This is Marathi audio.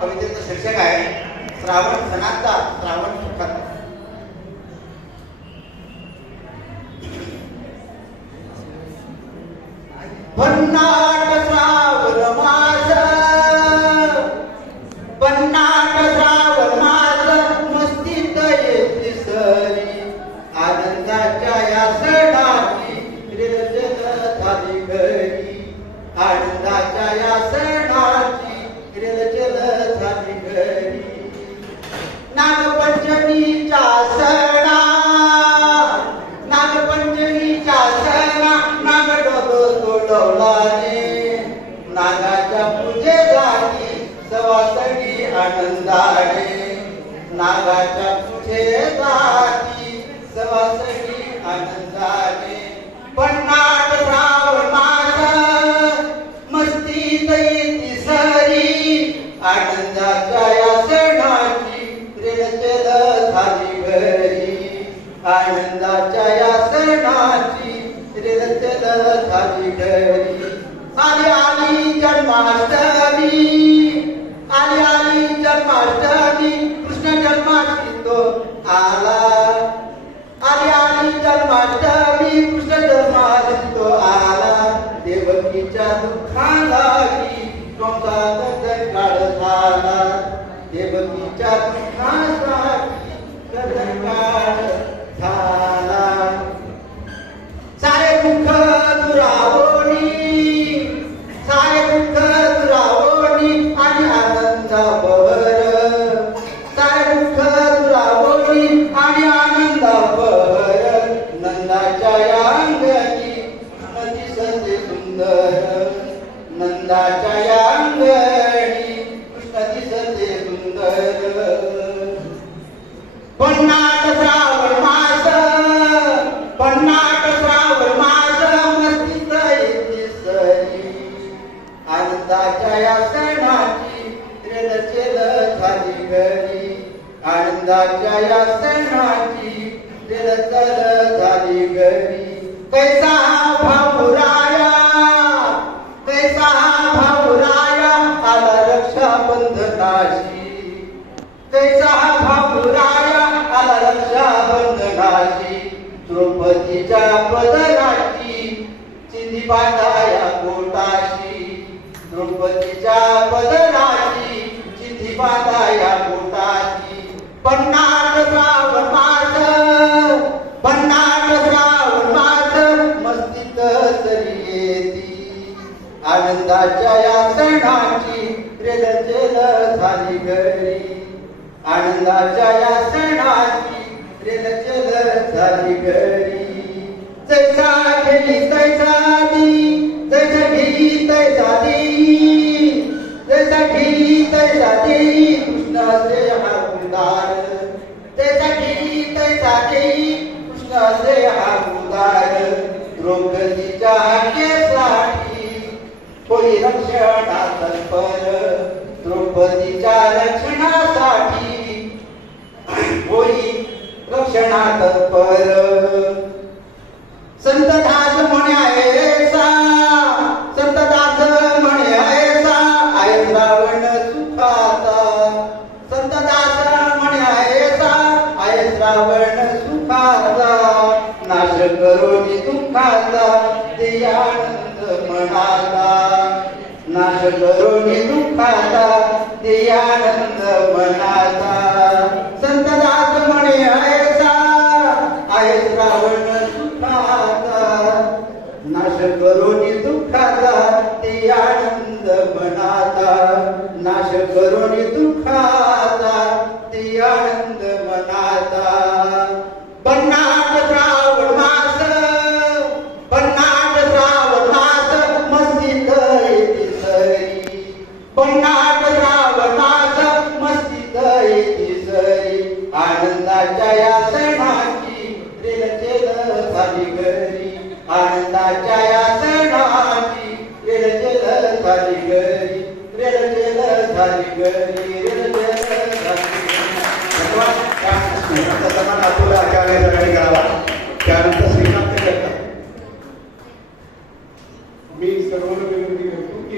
कवितेचं शीर्षक आहे श्रावण सणाचा श्रावण सुखाचा. भन्नाट श्रावण मास, भन्नाट श्रावण मास, मस्तीत येते सरी, आनंदाच्या या सणाची रेलचेल झाली घरी, आनंदाच्या या सणाची रेलचेल झाली घरी. नागपंचमीच्या सणा, नागपंचमीच्या सणा, नागडोल तोडवलाने, नागाच्या पूजेसाठी सवासणी आनंदाने, नागाच्या पूजेसाठी सवासणी आनंदाने. भन्नाट श्रावण मास, मस्तीत येती सरी, आनंदाच्या या सणाची रेलचेल झाली घरी, आनंदाच्या या सणाची रेलचेल झाली घरी. आली आली जन्माष्टमी, आली आली जन्माष्टमी, कृष्ण जन्माष्टमी तो आला, आली आली जन्माष्टमी, कृष्ण जन्माष्टमी तो आला. देवकीच्या दुःखालाही संसार काळ झाला, देवकीच्या दुःखासाठी काळ झाला. सारे दुःख दुरावणी, सारे दुःख दुरावणी आणि आनंद बहर, सारे दुःख दुरावणी आणि आनंद बहर. नंदाच्या या अंगणी कृष्ण दिसते सुंदर, नंदाच्या या अंगणी कृष्ण दिसते सुंदर. भन्नाट श्रावण मास, भन्नाट श्रावण मास, मस्तीत येते सरी, आनंदाच्या या सणाची रेलचेल झाली घरी, आनंदाच्या या सणाची रेलचेल झाली घरी. कैसा भाऊराया, कैसा भाऊराया, आला रक्षाबंधनाशी, कैसा भाऊराया, आला रक्षाबंधनाशी. द्रौपदीच्या पदराची चिंधी बांधाया पोटाशी, द्रौपदीच्या पदराची चिंधी बांधाया पोटाशी. भन्नाट श्रावण मास, भन्नाट श्रावण मास, मस्तीत सरी येती, आनंदाच्या या सणाची रेलचेल झाली घरी, आनंदाच्या या सणाची रेलचेल झाली घरी. जैसा घेई तैसा दी, जैसा घेई तैसा देई, जैसा घेई तैसा देई, कृष्णाचे हा उदार, जैसा घेई तैसा देई, कृष्णाचे हा उदार. द्रौपदीच्या केसाठी होई रक्षणा तत्पर, द्रौपदीच्या रक्षणासाठी होई रक्षणा तत्पर. संत दास म्हणे ऐसा, संत दास म्हणे ऐसा, आहे श्रावण सुखाचा, संत दास म्हणे ऐसा, आहे श्रावण सुखाचा. नाश करून दुःखाचा ते आनंद मनाचा, नाश करून दुःखाचा ते आनंद मनाचा. संत दास म्हणे ऐसा, आहे श्रावण सुखाचा, नाश करून दुःखाचा ते आनंद मनाचा, नाश करून दुःखाचा ते आनंद मनाचा. भन्नाट श्रावण मास, भन्नाट श्रावण मास, मस्तीत येते सरी, भन्नाट श्रावण मास, मस्तीत येते सरी. आनंदाच्या या सणाची रेलचेल झाली घरी, आनंदाच्या या सणाची रेलचेल झाली घरी, रेलचेल झाली घरी, रेलचेल झाली घरी. धन्यवाद. त्यानंतर श्रीकांत